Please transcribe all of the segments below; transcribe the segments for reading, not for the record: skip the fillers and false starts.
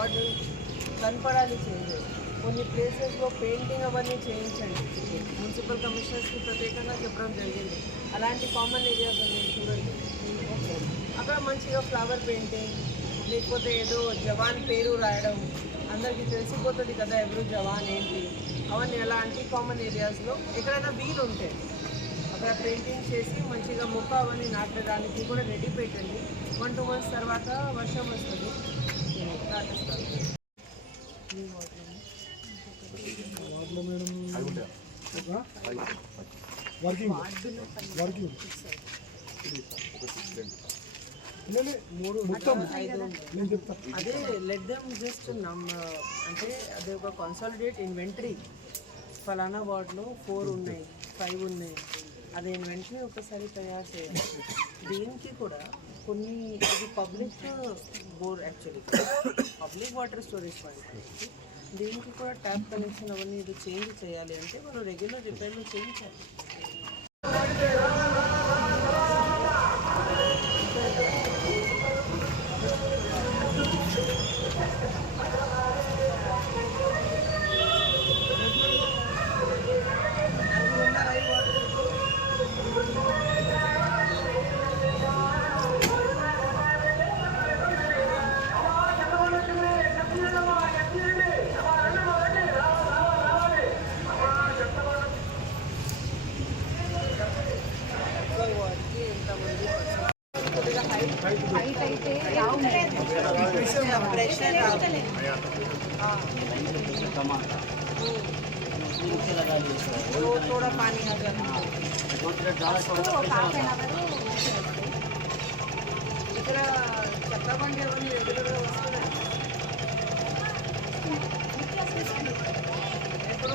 Ward కనపడాలి changes. కొన్ని ప్లేసెస్లో పెయింటింగ్ అవన్నీ చేయించండి. మున్సిపల్ కమిషనర్స్కి ప్రత్యేకంగా చెప్పడం జరిగింది. అలాంటి కామన్ ఏరియాస్ ఉన్నాయి చూడండి, అక్కడ మంచిగా ఫ్లవర్ పెయింటింగ్, లేకపోతే ఏదో జవాన్ పేరు రాయడం, అందరికీ తెలిసిపోతుంది కదా ఎవరు జవాన్ ఏంటి, అవన్నీ అలాంటి కామన్ ఏరియాస్లో ఎక్కడైనా వీలు ఉంటే అక్కడ పెయింటింగ్ చేసి మంచిగా మొక్క అవన్నీ నాటడానికి కూడా రెడీ పెట్టండి. 1-2 months తర్వాత వర్షం వస్తుంది, నాటేస్తారు. అదే లెట్ దెమ్ జస్ట్ అంటే అదే ఒక కన్సాలిడేట్ ఇన్వెంటరీ, ఫలానా వార్డులో 4 ఉన్నాయి, 5 ఉన్నాయి, అదే ఇన్వెంటరీ ఒకసారి తయారు చేయాలి. దీనికి కూడా కొన్ని ఇది public bore, actually public water storage point, దీనికి కూడా ట్యాప్ కనెక్షన్ అవన్నీ ఇది చేంజ్ చేయాలి అంటే వాళ్ళు రెగ్యులర్ రిపేర్లు చేయించాలి. थोड़ा पानी आ जाता है ఇక్కడ చెత్తబండి అవన్నీ రెగ్యులర్గా వస్తున్నాయి. ఎప్పుడు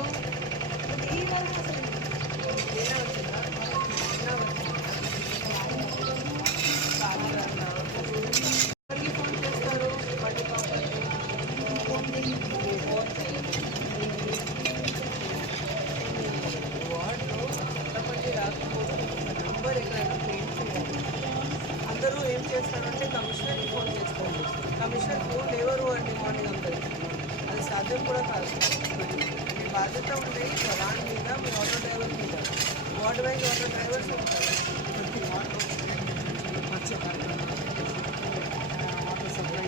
ఫోన్ చేస్తారు నంబర్ ఎక్కడైనా పెయింట్ చేయాలి. అందరూ ఏం చేస్తారంటే కమిషనర్కి ఫోన్ చేస్తారు. కమిషనర్ ఫోన్ ఎవరు అండి మార్నింగ్ అందరికి, అది సాధ్యం కూడా కాదు. మీ బాధ్యత ఉంటే దాని మీద మీ ఆటో డ్రైవర్ మీద, వార్డ్ వైజ్ ఆటో డ్రైవర్స్ ఉంటారు. Water supply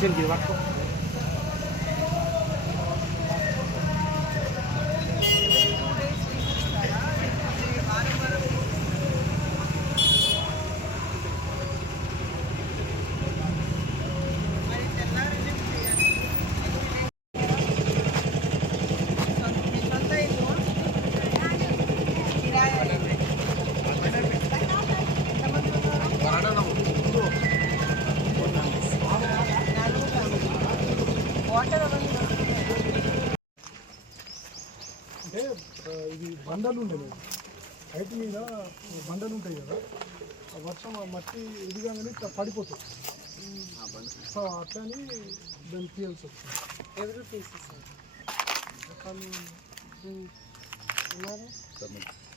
Sini waktu. అంటే ఇది బండలు ఉండేవి, హైట్ మీద బండలు ఉంటాయి కదా, వర్షం మట్టి ఎదిగానే ఇట్లా పడిపోతుంది. సో అట్లని దాన్ని తీయాల్సి వస్తుంది. ఎవరు తీసేసారు?